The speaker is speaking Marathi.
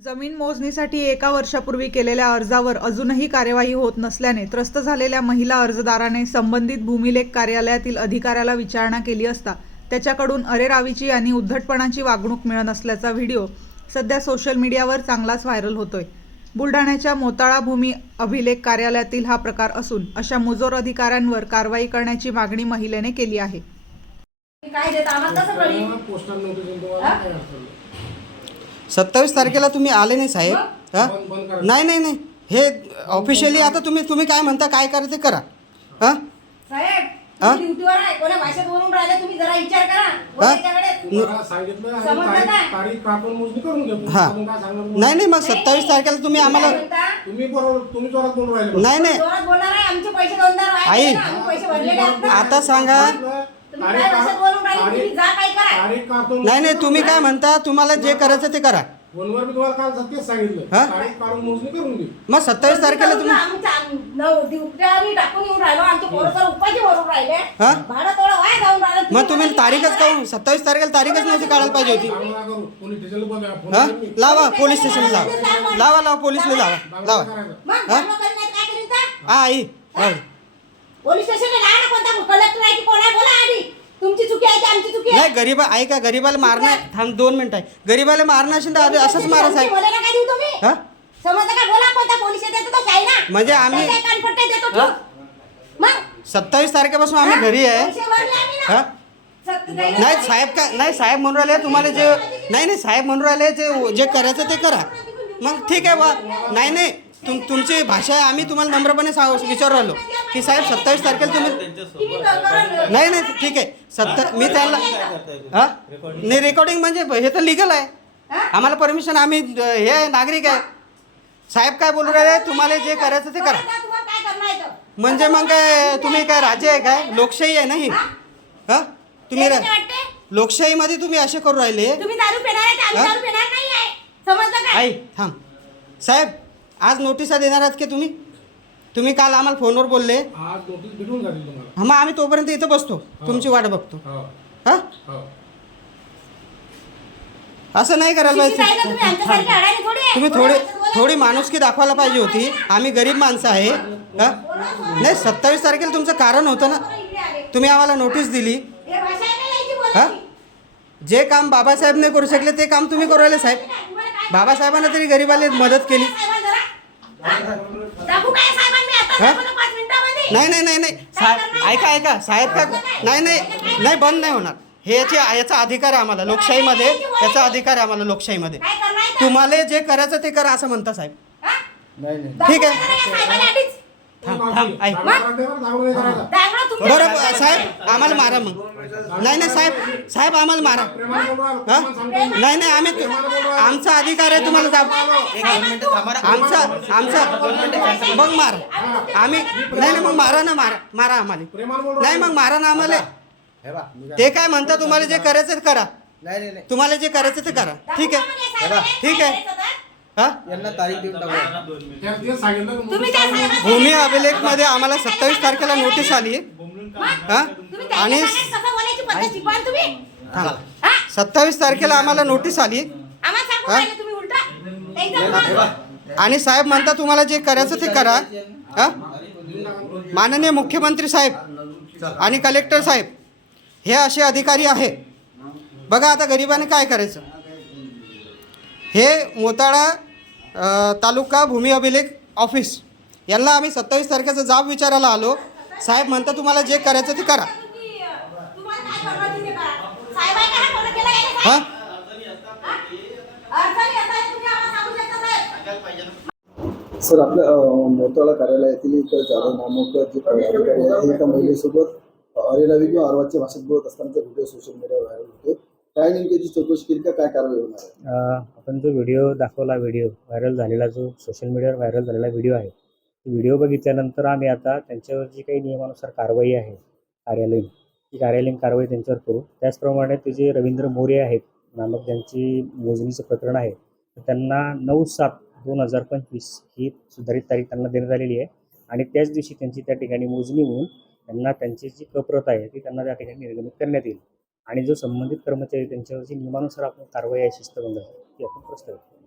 जमीन मोजणीसाठी एका वर्षापूर्वी केलेल्या अर्जावर अजूनही कार्यवाही होत नसल्याने त्रस्त झालेल्या महिला अर्जदाराने संबंधित भूमिलेख कार्यालयातील अधिकाऱ्याला विचारणा केली असता त्याच्याकडून अरेरावीची आणि उद्धटपणाची वागणूक मिळत असल्याचा व्हिडिओ सध्या सोशल मीडियावर चांगलाच व्हायरल होतोय. बुलढाण्याच्या मोताळा भूमी अभिलेख कार्यालयातील हा प्रकार असून अशा मुजोर अधिकाऱ्यांवर कारवाई करण्याची मागणी महिलेने केली आहे. काय सत्तावीस तारखेला तुम्ही आले नाही साहेब. हा. नाही नाही नाही. हे ऑफिशियली आता तुम्ही तुम्ही काय म्हणता काय करा ते करा. हा? साहेब हा? हा? हा. नाही. नाही मग सत्तावीस तारखेला तुम्ही आम्हाला नाही नाही. आई. आता सांगा. तुम्ही काय भाषेत बोलून राहिले तुम्ही जा काय करा तारीख काढून नाही नाही तुम्ही काय म्हणता तुम्हाला जे करायचं ते करा फोनवर मी तुम्हाला काल सत्तेच सांगितलं हा? तारीख काढून मोजणी करून घे मग सत्तावीस तारखेला तुम्ही आमच्या नऊ दिवट्या आम्ही टाकून येऊन राहिलो आमचे पोरं तर उपाशी भरून राहिले हा? भाडं थोडं वाया जाऊन राहिलं मग तुम्ही तारीखच काढून सत्तावीस तारखेला तारीखच नव्हती काढायला पाहिजे होती चालू नका करू. पोलीस स्टेशनला बोलवा. फोन हा करून घे. लावा पोलीस स्टेशनला लावा लावा लावा पोलीसला लावा दाखला लावा करायचा. मग हा? काय करीन? हा आई राहू दे. पोलीस स्टेशनला जा ना कोणता कलेक्टर आहे की कोण आहे बोला आधी. तुमची चुकी आहे की आमची चुकी आहे? नाही गरीबा ऐका गरीबाला मारणं थांब दोन मिनिटं आहे. गरीबाला मारणं असेल तर आधी असंच मारा साहेब बोला ना काय देऊ तुम्ही? हा? समजलं का? बोला कोणता पोलीस तो काही ना म्हणजे आम्ही- त्याचे कानफट्टे देतो हा? तू मग? सत्तावीस तारखेपासून आम्ही घरी आहे. पैसे भरले आम्ही ना. हा? सत- काही नाही साहेब काय नाही साहेब म्हणून राहिले तुम्हाला जे नाही नाही साहेब म्हणून राहिले जे जे करायचं ते करा. मग ठीक आहे बा. नाही नाही तुम तुमची भाषा आहे आम्ही तुम्हाला नम्रपणे सांग विचारू राहिलो. की साहेब सत्तावीस तारखेला तुम्ही तुम्ही नाही नाही ठीक आहे. सत्तर मी त्याला हा? नाही रेकॉर्डिंग म्हणजे हे तर लिगल आहे. हा? आम्हाला परमिशन आम्ही हे आहे, नागरिक आहे. साहेब काय बोलू राहिले? तुम्हाला जे करायचं ते करा? म्हणजे मग काय तुम्ही काय राज्य आहे काय? लोकशाही आहे नाही हा? तुम्ही ते रा- काय वाटते? लोकशाहीमध्ये तुम्ही असे करू राहिले. तुम्ही हा? आई थांब. साहेब आज नोटिसा देणार आहात की तुम्ही? तुम्ही काल आम्हाला फोनवर बोलले. आज नोटीस भेटून जातील तुम्हाला. हा, मग आम्ही तोपर्यंत इथं बसतो. तुमची वाट बघतो. हो. हा? हो. असं नाही करायला तुम्ही पाहिजे. आमच्यासारखे अडाणी थोडी आहे. तुम्ही थोडी बोलायचं? थोडी माणुसकी दाखवायला पाहिजे होती. आम्ही गरीब माणसं आहे. हा? नाही सत्तावीस तारखेला तुमचं कारण होतं ना. तुम्ही आम्हाला नोटीस दिली. हे भाषा आहे ना यायची हा? बोलायची. जे काम बाबासाहेब नाही करू शकले ते काम तुम्ही करू राहिले साहेब. बाबासाहेबांना तरी गरीबाला मदत केली. हा? दाखवू काय साहेबांनी आता हा? दाखवलं पाच मिनिटामध्ये? नाही नाही नाही नाही. साहेब ऐका ऐका. साहेब का नाही नाही. नाही बंद नाही होणार. हे याची याचा अधिकार आहे आम्हाला. लोकशाहीमध्ये याचा अधिकार आहे आम्हाला लोकशाहीमध्ये. काय करणार? तुम्हाला जे करायचं ते करा असं म्हणता साहेब. हा? ठीक आहे. दाखवू नका या साहेबांनी आधीच. थांब थांब ऐक. दारू करायचं बरं, दारू नाही करायचा. दाखवा तुमच्या- बरं साहेब आम्हाला मारा मग. नाही नाही साहेब साहेब आम्हाला मारा. हा. नाही नाही आम्ही तु- आमचा अधिकार आहे तुम्हाला जाब आमचा आमचा मग मारा. आम्ही नाही नाही मग मारा ना मारा मारा आम्हाला. नाही मग मारा ना आम्हाला. हे बा, ते काय म्हणता तुम्हाला जे करायचं ते करा. नाही नाही नाही. तुम्हाला जे करायचं ते करा. ठीक आहे. ठीक आहे. हा? यांना तारीख देऊन टाकू. सांगितलं भूमी अभिलेखमध्ये आम्हाला सत्तावीस तारखेला नोटीस आली. हा? तुम्ही आणि त्यांच्या सांगण्यात कसं बोलायची पद्धत शिकवाल तुम्ही. थांबा. हा? सत्तावीस तारखेला आम्हाला नोटीस आली. आम्हाला सांगू हा? राहिले तुम्ही उलटा. त्यांच्या मनात- आणि साहेब म्हणता तुम्हाला जे करायचं ते करा. हा? माननीय मुख्यमंत्री साहेब आणि कलेक्टर साहेब हे असे अधिकारी आहे. बघा आता गरिबाने काय करायचं? हे मोताळा तालुका भूमी अभिलेख ऑफिस यांना आम्ही सत्तावीस तारखेचा जाब विचारायला आलो. साहेब म्हणता तुम्हाला जे करायचं ते करा. तुम्ही, सर आपल्या अ, मोताळा कार्यालयातील एक जाधव नामक जे अधिकारी आहे एका महिलेसोबत अरेरावी किंवा अर्वाच्या भाषेत बोलत असतानाचा व्हिडिओ सोशल मीडियावर व्हायरल होतो. काय नेमकी याची चौकशी केली का काय कारवाई होणार आहे? अ, आपण जो व्हिडिओ दाखवला व्हिडिओ व्हायरल झालेला जो सोशल मीडियावर व्हायरल झालेला व्हिडिओ आहे तो व्हिडिओ बघितल्यानंतर आम्ही आता त्यांच्यावर जी काही नियमानुसार कारवाई आहे कार्यालयीन ती कार्यालयीन कारवाई त्यांच्यावर करू. त्याचप्रमाणे ते जे रवींद्र मोरे आहेत नामक ज्यांची मोजणीचं प्रकरण आहे तर त्यांना नऊ सात दोन हजार पंचवीस ही सुधारित तारीख त्यांना देण्यात आलेली आहे. आणि त्याच दिवशी त्यांची त्या ठिकाणी मोजणी होऊन त्यांना त्यांची जी कप्रत आहे ती त्यांना त्या ठिकाणी निर्गमित करण्यात येईल. आणि जो संबंधित कर्मचारी त्यांच्यावरची नियमानुसार आपण कारवाई आहे शिस्तबंध ती आपण प्रस्तावित